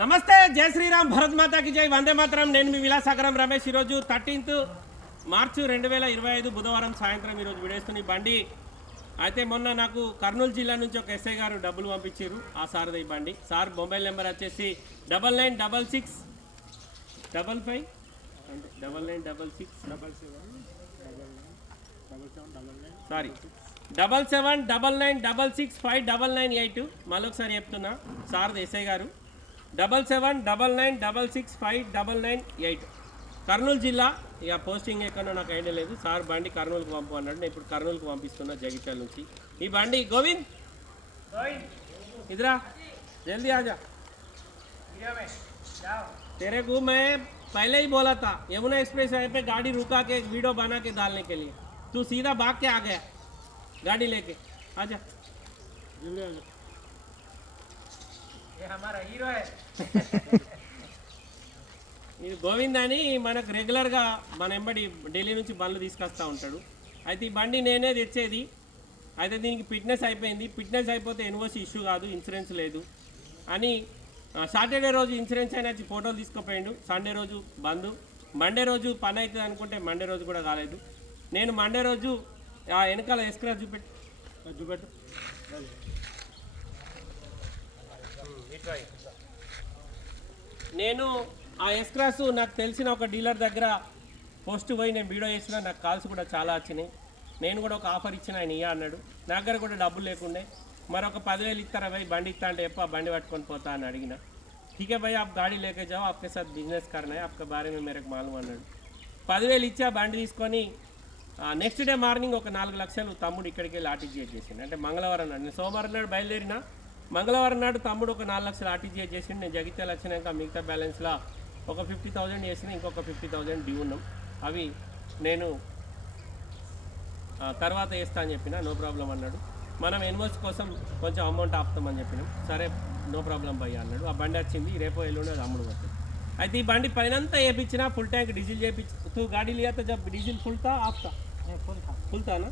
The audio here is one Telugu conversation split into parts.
నమస్తే జై శ్రీరామ్ భరత్ మాతాకి జై వందే మాత్రం. నేను మీ విలాసాగరం రమేష్. ఈరోజు థర్టీన్త్ మార్చి రెండు వేల ఇరవై ఐదు బుధవారం సాయంత్రం ఈరోజు విడేస్తున్న బండి. అయితే మొన్న నాకు కర్నూలు జిల్లా నుంచి ఒక ఎస్ఐ గారు డబ్బులు పంపించారు. ఆ సార్ది ఈ బండి. సార్ మొబైల్ నెంబర్ వచ్చేసి double nine double six double five. అంటే double nine double six double seven sorry. Double seven double nine double six five double nine eight. మళ్ళొకసారి చెప్తున్నా. సార్ ఎస్ఐ గారు. double seven double nine double six five double nine eight Kurnool జిల్లా ఇక పోస్టింగ్ ఎక్కడో నాకు ఐడియా లేదు సార్ బండి కర్నూలుకు పంపు అన్నాడు నేను ఇప్పుడు కర్నూలుకు పంపిస్తున్నా జగిత్యాల నుంచి ఈ బండి గోవింద్ ఇదిరా జల్దీ ఆజా तेरे को मैं पहले ही बोला था यमुना एक्सप्रेस हाईवे पे गाड़ी रुका के वीडियो बना के डालने के लिए तू सीधा भाग के आ गया गाड़ी लेके आजा जल्दी आ ఇది గోవింద్ అని మనకు రెగ్యులర్గా మన ఎంబడి ఢిల్లీ నుంచి బండ్లు తీసుకొస్తూ ఉంటాడు. అయితే ఈ బండి నేనే తెచ్చేది. అయితే దీనికి ఫిట్నెస్ అయిపోయింది. ఫిట్నెస్ అయిపోతే ఎన్ఓసి ఇష్యూ కాదు ఇన్సూరెన్స్ లేదు అని సాటర్డే రోజు ఇన్సూరెన్స్ అయినా వచ్చి ఫోటోలు తీసుకుపోయిండు. సండే రోజు బంద్. మండే రోజు పని అవుతుంది అనుకుంటే మండే రోజు కూడా కాలేదు. నేను మండే రోజు ఆ వెనకాల ఎస్క్రా చూపెట్టు చూపెట్టు. నేను ఆ ఎస్క్రాస్ నాకు తెలిసిన ఒక డీలర్ దగ్గర పోస్ట్ పోయి నేను వీడియో చేసిన నాకు కాల్స్ కూడా చాలా వచ్చినాయి నేను కూడా ఒక ఆఫర్ ఇచ్చిన ఆయన ఇయ్య అన్నాడు నా దగ్గర కూడా డబ్బులు లేకుండే మరొక పదివేలు ఇస్తారా భయ్ బండి ఇస్తా అంటే ఎప్ప బండి పట్టుకొని పోతా అని అడిగిన ठीक है भाई आप गाड़ी लेके जाओ आपके साथ बिजनेस करना है आपके बारे में मेरे को मालूम అన్నాడు పదివేలు ఇచ్చా బండి తీసుకొని నెక్స్ట్ డే మార్నింగ్ ఒక నాలుగు లక్షలు తమ్ముడు ఇక్కడికి వెళ్ళి ఆర్టీజీఏ చేసిండు అంటే మంగళవారం నాడు నేను సోమవారం నాడు బయలుదేరిన మంగళవారం నాడు తమ్ముడు ఒక నాలుగు లక్షలు ఆర్టీజీఎస్ చేసిండు. నేను జగిత్యాల వచ్చినాక మిగతా బ్యాలెన్స్లో ఒక ఫిఫ్టీ థౌజండ్ చేసిన ఇంకొక ఫిఫ్టీ థౌజండ్ డ్యూ ఉన్నాం. అవి నేను తర్వాత వేస్తా అని చెప్పిన నో ప్రాబ్లం అన్నాడు. మనం ఎన్వోస్ కోసం కొంచెం అమౌంట్ ఆపుతామని చెప్పినాం. సరే నో ప్రాబ్లం భయ్య అన్నాడు. ఆ బండి వచ్చింది రేపో ఎల్లుండి అది అమ్ముడు వస్తుంది అయితే ఈ బండి పైనంతా వేయించినా ఫుల్ ట్యాంక్ డీజిల్ చేయించు తూ గాడి లేదా జబ్ డీజిల్ ఫుల్తా ఆపుతా? ఫుల్తా. ఫుల్తానా?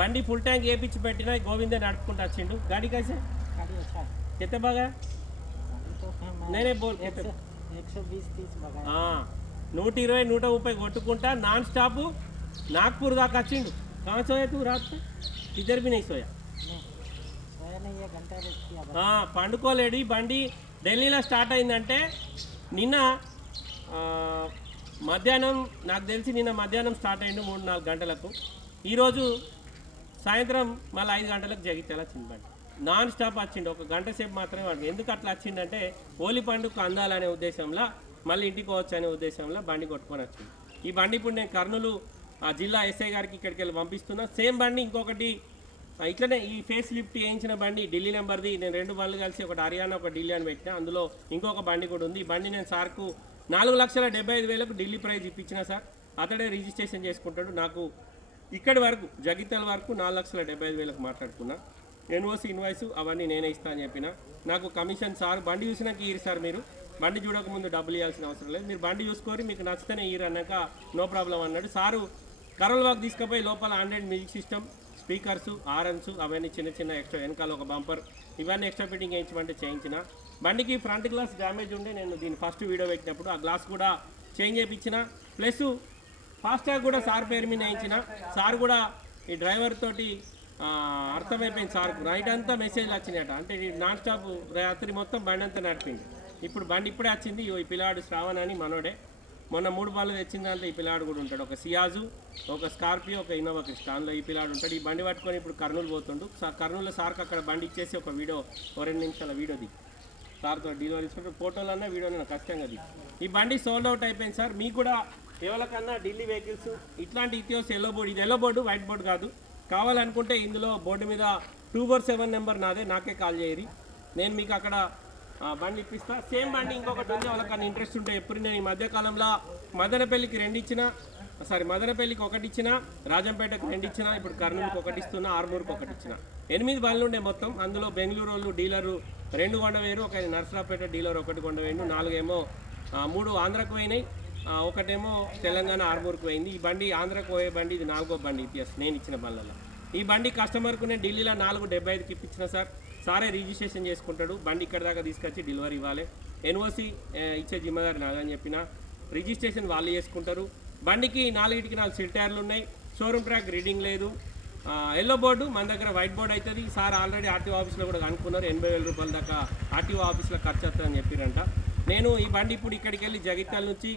బండి ఫుల్ ట్యాంక్ వేయించి పెట్టినా గోవిందే నడుపుకుంటూ వచ్చిండు. గాడి కైసే कितने भाग है नहीं नहीं बोल एक सौ बीस तीस నూట ఇరవై నూట ముప్పై కొట్టుకుంటా నాన్ స్టాప్ నాగ్పూర్ దాకా వచ్చిండు కాన్ సోయా తూ రాత్రి ఇద్దరు బినే సోయా పండుకోలేడు బండి ఢిల్లీలో స్టార్ట్ అయిందంటే నిన్న మధ్యాహ్నం నాకు తెలిసి నిన్న మధ్యాహ్నం స్టార్ట్ అయ్యిండు మూడు నాలుగు గంటలకు ఈరోజు సాయంత్రం మళ్ళీ ఐదు గంటలకు జగిత్యాల చిన్న బండి నాన్ స్టాప్ వచ్చిండు. ఒక గంట సేపు మాత్రమే వాడు ఎందుకు అట్లా వచ్చిందంటే హోలీ పండుగకు అందాలనే ఉద్దేశంలో మళ్ళీ ఇంటికి పోవచ్చు అనే ఉద్దేశంలో బండి కొట్టుకొని వచ్చింది ఈ బండి ఇప్పుడు నేను కర్నూలు ఆ జిల్లా ఎస్ఐ గారికి ఇక్కడికి వెళ్ళి పంపిస్తున్నా. సేమ్ బండి ఇంకొకటి ఇట్లనే ఈ ఫేస్ లిఫ్ట్ చేయించిన బండి ఢిల్లీ నెంబర్ది. నేను రెండు బండ్లు కలిసి ఒకటి హర్యానా ఒక ఢిల్లీ అని పెట్టిన. అందులో ఇంకొక బండి కూడా ఉంది. ఈ బండి నేను సార్కు నాలుగు లక్షల డెబ్బై ఐదు వేలకు ఢిల్లీ ప్రైజ్ ఇప్పించిన సార్. అతడే రిజిస్ట్రేషన్ చేసుకుంటాడు. నాకు ఇక్కడి వరకు జగిత్యాల వరకు నాలుగు లక్షల డెబ్బై ఐదు వేలకు మాట్లాడుకున్నా ఎన్ఓసి ఇన్వాయిస్ అవన్నీ నేనే ఇస్తా అని చెప్పిన. నాకు కమిషన్ సార్ బండి చూసినాక ఇయ్యి సార్ మీరు. బండి చూడకముందు డబ్బులు ఇవ్వాల్సిన అవసరం లేదు. మీరు బండి చూసుకొని మీకు నచ్చితేనే ఇయ్యరు అన్నాక నో ప్రాబ్లం అన్నాడు. సారు కరోల్ వాక్ తీసుకుపోయి లోపల హండ్రెడ్ మ్యూజిక్ సిస్టమ్ స్పీకర్స్ ఆర్ఎన్స్ అవన్నీ చిన్న చిన్న ఎక్స్ట్రా వెనకాల ఒక బంపర్ ఇవన్నీ ఎక్స్ట్రా ఫిట్టింగ్ చేయించమంటే చేయించిన. బండికి ఫ్రంట్ గ్లాస్ డ్యామేజ్ ఉండే నేను దీని ఫస్ట్ వీడియో పెట్టినప్పుడు ఆ గ్లాస్ కూడా చేంజ్ చేయించిన. ప్లస్ ఫాస్టాగ్ కూడా సార్ పేరు మీద వేయించిన. సార్ కూడా ఈ డ్రైవర్ తోటి అర్థమైపోయింది సార్. నైట్ అంతా మెసేజ్లు వచ్చినాయట. అంటే నాన్ స్టాప్ రాత్రి మొత్తం బండి అంతా నడిపింది. ఇప్పుడు బండి ఇప్పుడే వచ్చింది. ఈ పిల్లాడు శ్రావణ్ అని మనోడే. మొన్న మూడు బాళ్ళు తెచ్చిన దాంట్లో ఈ పిల్లాడు కూడా ఉంటాడు. ఒక సియాజు ఒక స్కార్పియో ఒక ఇన్నోవా క్రిస్టా. అందులో ఈ పిల్లాడు ఉంటాడు. ఈ బండి పట్టుకొని ఇప్పుడు కర్నూలు పోతుండు. సార్ సార్కి అక్కడ బండి ఇచ్చేసి ఒక వీడియో ఒక రెండు నిమిషాల వీడియో దిగి. సార్తో డెలివరీ తీసుకుంటే ఫోటోలు అన్నా వీడియోలు కష్టంగా దిగి. ఈ బండి సోల్డ్ అవుట్ అయిపోయింది సార్. మీకు కూడా ఎవరికన్నా ఢిల్లీ వెహికల్స్ ఇట్లాంటి ఇతియోస్ ఎల్లో బోర్డు ఇది ఎల్లో బోర్డు వైట్ బోర్డు కాదు. కావాలనుకుంటే ఇందులో బోర్డు మీద టూ ఫోర్ సెవెన్ నెంబర్ నాదే నాకే కాల్ చేయరు. నేను మీకు అక్కడ బండి ఇప్పిస్తా. సేమ్ బండి ఇంకొకటి ఉంది వాళ్ళకన్నా ఇంట్రెస్ట్ ఉంటే ఎప్పుడు నేను ఈ మధ్యకాలంలో మదనపల్లికి రెండు ఇచ్చిన సారీ మదనపల్లికి ఒకటి ఇచ్చిన రాజంపేటకు రెండు ఇచ్చిన ఇప్పుడు కర్నూలుకి ఒకటి ఇస్తున్నా ఆర్మూర్కి ఒకటి ఇచ్చిన. ఎనిమిది బండ్లు ఉండే మొత్తం అందులో బెంగళూరు వాళ్ళు డీలరు రెండు కొండవేరు ఒక నర్సరాపేట డీలర్ ఒకటి కొండవేయండు నాలుగేమో మూడు ఆంధ్రకు పోయినాయి. ఒకటేమో తెలంగాణ ఆర్మూర్కి పోయింది. ఈ బండి ఆంధ్రకు పోయే బండి ఇది నాలుగో బండి ఇపిఎస్ నేను ఇచ్చిన బండ్లలో ఈ బండి కస్టమర్కు నేను ఢిల్లీలో నాలుగు డెబ్బై ఐదుకి ఇప్పించిన సార్. సారే రిజిస్ట్రేషన్ చేసుకుంటాడు. బండి ఇక్కడ దాకా తీసుకొచ్చి డెలివరీ ఇవ్వాలి. ఎన్ఓసి ఇచ్చే జిమ్మదారి నాదని చెప్పిన రిజిస్ట్రేషన్ వాళ్ళు చేసుకుంటారు. బండికి నాలుగిటికి నాలుగు సిల్ టైర్లు ఉన్నాయి. షోరూమ్ ట్రాక్ రీడింగ్ లేదు. ఎల్లో బోర్డు మన దగ్గర వైట్ బోర్డు అవుతుంది. సార్ ఆల్రెడీ ఆర్టీఓ ఆఫీస్లో కూడా అనుకున్నారు ఎనభై వేల రూపాయల దాకా ఆర్టీఓ ఆఫీస్లో ఖర్చు అవుతుందని చెప్పారంట. నేను ఈ బండి ఇప్పుడు ఇక్కడికి వెళ్ళి జగిత్యాల నుంచి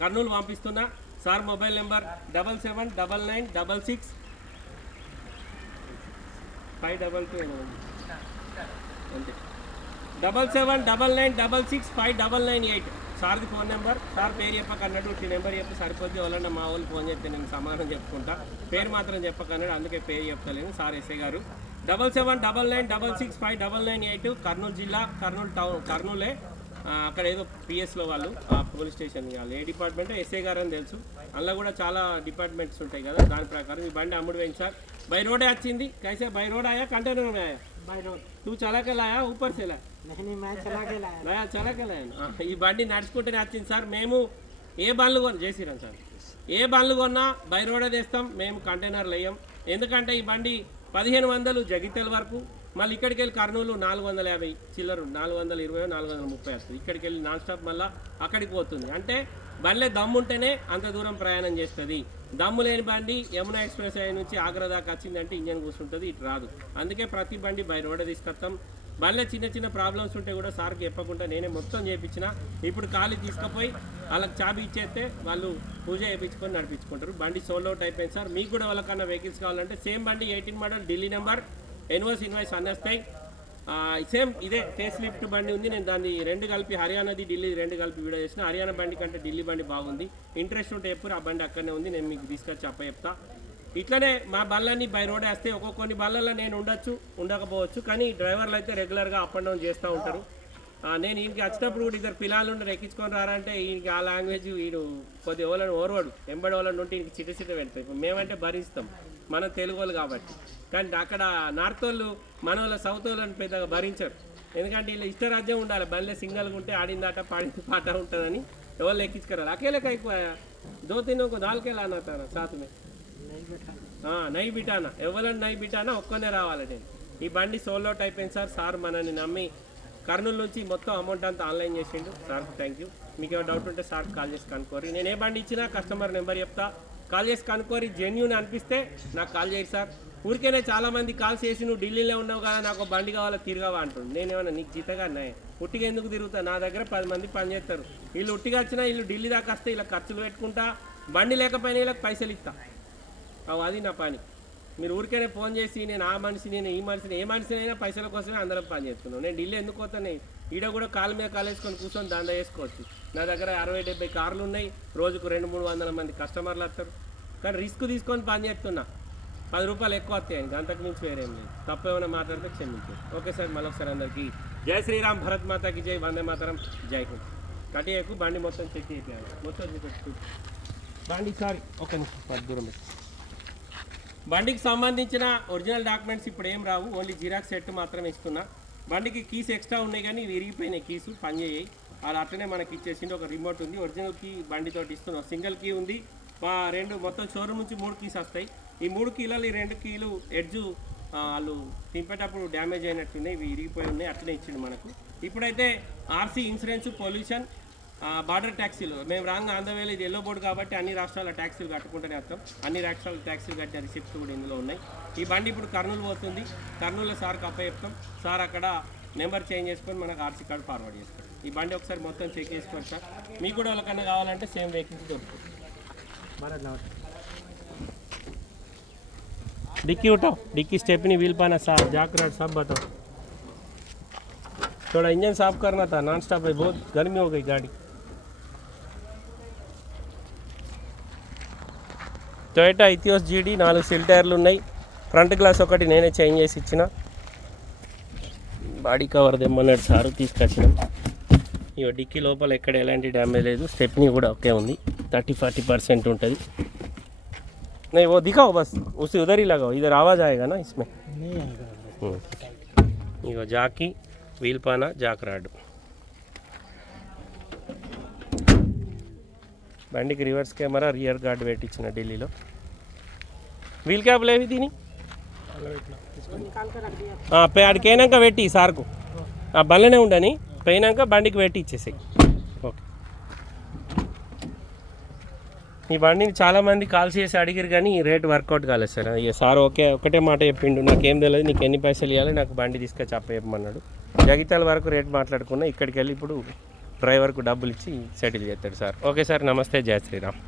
Kurnool పంపిస్తున్నా. Sir mobile number double seven double nine double six. Five double two అంతే. Double seven double nine double six five double nine eight. సార్ది phone number. Sir పేరు చెప్పక అన్నట్టు ఈ నెంబర్ చెప్పి సరిపోద్ది ఎవరన్నా మా వాళ్ళు ఫోన్ చేస్తే నేను సమాధానం చెప్పుకుంటా. పేరు మాత్రం చెప్పకన్నాడు అందుకే పేరు చెప్తలేను. సార్ ఎస్ఏ గారు. Double seven double nine double six five double nine eight Kurnool జిల్లా కర్నూలు టౌన్ కర్నూలే. అక్కడ ఏదో పిఎస్లో వాళ్ళు ఆ పోలీస్ స్టేషన్ వాళ్ళు ఏ డిపార్ట్మెంట్ ఎస్ఐ గారు అని తెలుసు అందులో కూడా చాలా డిపార్ట్మెంట్స్ ఉంటాయి కదా దాని ప్రకారం ఈ బండి అమ్ముడు పోయింది సార్ బై రోడే వచ్చింది కైసే బై రోడ్ ఆయా కంటైనర్ में आया बाय रोड तू चला के लाया ऊपर से लाया नहीं नहीं मैं चला के लाया లాయా చలా के लाया ఆ, ఈ బండి నడుచుకుంటూనే వచ్చింది సార్ మేము ఏ బండ్లు కొన చేసిరాం సార్ ఏ బండ్లు కొన్నా బై రోడే తెస్తాం మేము కంటైనర్లు వేయం ఎందుకంటే ఈ బండి పదిహేను వందలు జగిత్యాల వరకు మళ్ళీ ఇక్కడికి వెళ్ళి కర్నూలు నాలుగు వందల యాభై చిల్లరు నాలుగు వందల ఇరవై నాలుగు వందల ముప్పై వస్తుంది. ఇక్కడికి వెళ్ళి నాన్ స్టాప్ మళ్ళీ అక్కడికి పోతుంది. అంటే బండ్లే దమ్ముంటేనే అంత దూరం ప్రయాణం చేస్తుంది. దమ్ము లేని బండి యమునా ఎక్స్ప్రెస్ అయ్యి నుంచి ఆగ్రా దాకా వచ్చిందంటే ఇంజన్ కూర్చుంటుంది ఇటు రాదు. అందుకే ప్రతి బండి బై రోడ్ తీసుకొస్తాం. బళ్ళే చిన్న చిన్న ప్రాబ్లమ్స్ ఉంటే కూడా సార్కి చెప్పకుండా నేనే మొత్తం చేయించిన ఇప్పుడు ఖాళీ తీసుకుపోయి వాళ్ళకి చాబీ ఇచ్చేస్తే వాళ్ళు పూజ చేయించుకొని నడిపించుకుంటారు. బండి సోల్డ్ అవుట్ అయిపోయింది సార్. మీకు కూడా వాళ్ళకన్నా వెహికల్స్ కావాలంటే సేమ్ బండి ఎయిటీన్ మోడల్ ఢిల్లీ నెంబర్ ఎన్వస్ ఇన్వాయిస్ అన్నస్తాయి సేమ్ ఇదే ఫేస్ లిఫ్ట్ బండి ఉంది. నేను దాన్ని రెండు కలిపి హర్యానాది ఢిల్లీ రెండు కలిపి వీడియో చేసిన. హర్యానా బండి కంటే ఢిల్లీ బండి బాగుంది. ఇంట్రెస్ట్ ఉంటే ఎప్పుడు ఆ బండి అక్కడనే ఉంది. నేను మీకు తీసుకొచ్చి అప్ప చెప్తా. ఇట్లనే మా బళ్ళని బై రోడ్ వేస్తే ఒక్కొక్క కొన్ని బళ్ళల్లో నేను ఉండొచ్చు ఉండకపోవచ్చు. కానీ డ్రైవర్లు అయితే రెగ్యులర్గా అప్ అండ్ డౌన్ చేస్తూ ఉంటారు. నేను ఈయనకి వచ్చినప్పుడు కూడా ఇద్దరు పిల్లలు ఉండరు ఎక్కించుకొని రారంటే ఈయనకి ఆ లాంగ్వేజ్ వీడు కొద్ది ఎవరైనా ఓర్వాడు. ఎంబడి వాళ్ళని ఉంటే ఈయనకి చిట చిట పెడతాయి మేమంటే భరిస్తాం. మన తెలుగు కాబట్టి. కానీ అక్కడ నార్త్ వాళ్ళు మన వాళ్ళ సౌత్ వాళ్ళని పెద్దగా భరించారు. ఎందుకంటే వీళ్ళు ఇష్టరాజ్యం ఉండాలి. బల్లే సింగల్గా ఉంటే ఆడిందాట పాడి పాట ఉంటుందని ఎవరు లెక్కించుకోరాలి అకేలకు అయిపోయా. దో తిన్నోకు దాల్కేలా అన్నతారు సాతుమే నై బిటానా ఎవరని నై బిటానా ఒక్కనే రావాలి నేను. ఈ బండి సోలో అవుట్ అయిపోయింది సార్. సార్ మనని నమ్మి కర్నూలు నుంచి మొత్తం అమౌంట్ అంతా ఆన్లైన్ చేసిండు. సార్ థ్యాంక్ యూ మీకు ఏమో డౌట్ ఉంటే సార్ కాల్ చేసి కనుక్కోరు నేను ఏ బండి ఇచ్చినా కస్టమర్ నెంబర్ చెప్తా. కాల్ చేసి కనుక్కోరి జెన్యున్ అనిపిస్తే నాకు కాల్ చేయి సార్. ఊరికేనే చాలా మంది కాల్ చేసి నువ్వు ఢిల్లీలో ఉన్నావు కదా నాకు ఒక బండి కావాలా తిరగవా అంటుండు నేనేమన్నా నీకు జీతగా అన్నాయి ఉట్టిగా ఎందుకు తిరుగుతా? నా దగ్గర పది మంది పని చేస్తారు. వీళ్ళు ఉట్టిగా వచ్చినా వీళ్ళు ఢిల్లీ దాకా వస్తే ఇలా ఖర్చులు పెట్టుకుంటా బండి లేకపోయినా వీళ్ళకి పైసలు ఇస్తా. అవు అది నా పని. మీరు ఊరికైనా ఫోన్ చేసి నేను ఆ మనిషి నేను ఈ మనిషిని ఏ మనిషినైనా పైసల కోసమే అందరం పని చేస్తున్నాను నేను ఢిల్లీ ఎందుకు పోతాను ఈడ కూడా కాలు మీద కాలు వేసుకొని కూర్చొని దాంట్లో వేసుకోవచ్చు. నా దగ్గర అరవై డెబ్బై కార్లు ఉన్నాయి. రోజుకు రెండు మూడు వందల మంది కస్టమర్లు వస్తారు. కానీ రిస్క్ తీసుకొని పని చేస్తున్నా. పది రూపాయలు ఎక్కువ వస్తాయండి అంతకు మించి వేరేం లేదు. తప్పు ఏమైనా మాట్లాడితే క్షమించండి ఓకే సార్ మరొకసారి అందరికీ జై శ్రీరామ్ భరత్ మాతాకి జై వందే మాతరం జై హింద్. కటియకు బండి మొత్తం చెక్ చేయాలి మొత్తం బండి సారీ ఒక నిమిషం దూరం బండికి సంబంధించిన ఒరిజినల్ డాక్యుమెంట్స్ ఇప్పుడు ఏం రావు. ఓన్లీ జిరాక్స్ సెట్ మాత్రమే ఇస్తున్నా. బండికి కీస్ ఎక్స్ట్రా ఉన్నాయి కానీ ఇవి విరిగిపోయినాయి కీసు పనిచేయాయి వాళ్ళు అట్లనే మనకి ఇచ్చేసింది ఒక రిమోట్ ఉంది. ఒరిజినల్ కీ బండితో ఇస్తున్నాం. సింగిల్ కీ ఉంది. మా రెండు మొత్తం షోరూమ్ నుంచి మూడు కీస్ వస్తాయి. ఈ మూడు కీలలో ఈ రెండు కీలు ఎడ్జు వాళ్ళు తింపేటప్పుడు డ్యామేజ్ అయినట్టున్నాయి. ఇవి విరిగిపోయి ఉన్నాయి. అట్లనే ఇచ్చిండు మనకు. ఇప్పుడైతే ఆర్సీ ఇన్సూరెన్స్ పొల్యూషన్ బార్డర్ ట్యాక్సీలు మేము రాంగ్ ఆంధ్రవేలు ఇది ఎల్లో బోర్డు కాబట్టి అన్ని రాష్ట్రాల ట్యాక్సీలు కట్టుకుంటూనే వస్తాం అన్ని రాష్ట్రాల ట్యాక్సీలు కట్టిన రిసిప్ట్స్ కూడా ఇందులో ఉన్నాయి ఈ బండి ఇప్పుడు కర్నూలు పోతుంది కర్నూలులో సార్కి అప్ప చెప్తాం సార్ అక్కడ నెంబర్ చేంజ్ చేసుకొని మనకు ఆర్సీ కార్డు ఫార్వర్డ్ చేస్తాం ఈ బండి ఒకసారి మొత్తం చెక్ చేసుకోండి సార్ మీకు కూడా వాళ్ళకన్నా కావాలంటే సేమ్ వెహికల్స్ దొరుకుతుంది बारह लौट डिक्की उठाओ डिक्की स्टेपनी व्हील पाना साफ जाक रट सब बताओ थोड़ा इंजन साफ करना था नॉन स्टॉप है बहुत गर्मी हो गई गाड़ी టొయోటా ఇథియోస్ జీడీ నాలుగు సిల్ టైర్లు ఉన్నాయి ఫ్రంట్ గ్లాస్ ఒకటి నేనే చేంజ్ చేసి ఇచ్చిన బాడీ కవర్ తెమ్మన్నాడు సారు తీసుకొచ్చినాం ఇక డిక్కీ లోపల ఎక్కడ ఎలాంటి డ్యామేజ్ లేదు స్టెప్నీ కూడా ఒకే ఉంది థర్టీ ఫార్టీ परसेंट ఉంటుంది नहीं वो दिखाओ बस उसे उधर ही लगाओ इधर आवाज़ आएगा ना इसमें नहीं आएगा हम्म। ఇగో జాకీ వీల్ పాన బండికి రివర్స్ కెమెరా రియర్ గార్డ్ పెట్టించిన ఢిల్లీలో. వీల్ క్యాప్ లేవి దీని? అడికైనాక పెట్టి సార్కు. ఆ బండ్లనే ఉండని పోయినాక బండికి పెట్టి ఇచ్చేసాయి. ఓకే. ఈ బండిని చాలామంది కాల్ చేసి అడిగారు కానీ రేట్ వర్కౌట్ కాలేదు సార్. ఇక సార్ ఓకే ఒకటే మాట చెప్పిండు నాకేం తెలియదు నీకు ఎన్ని పైసలు ఇవ్వాలి నాకు బండి తీసుకొచ్చి అప్ప చెప్పమన్నాడు జగితాల వరకు రేట్ మాట్లాడుకున్నా ఇక్కడికి వెళ్ళి ఇప్పుడు డ్రైవర్కు డబ్బులు ఇచ్చి సెటిల్ చేస్తాడు సార్. ఓకే సార్ నమస్తే. జయ శ్రీరామ్.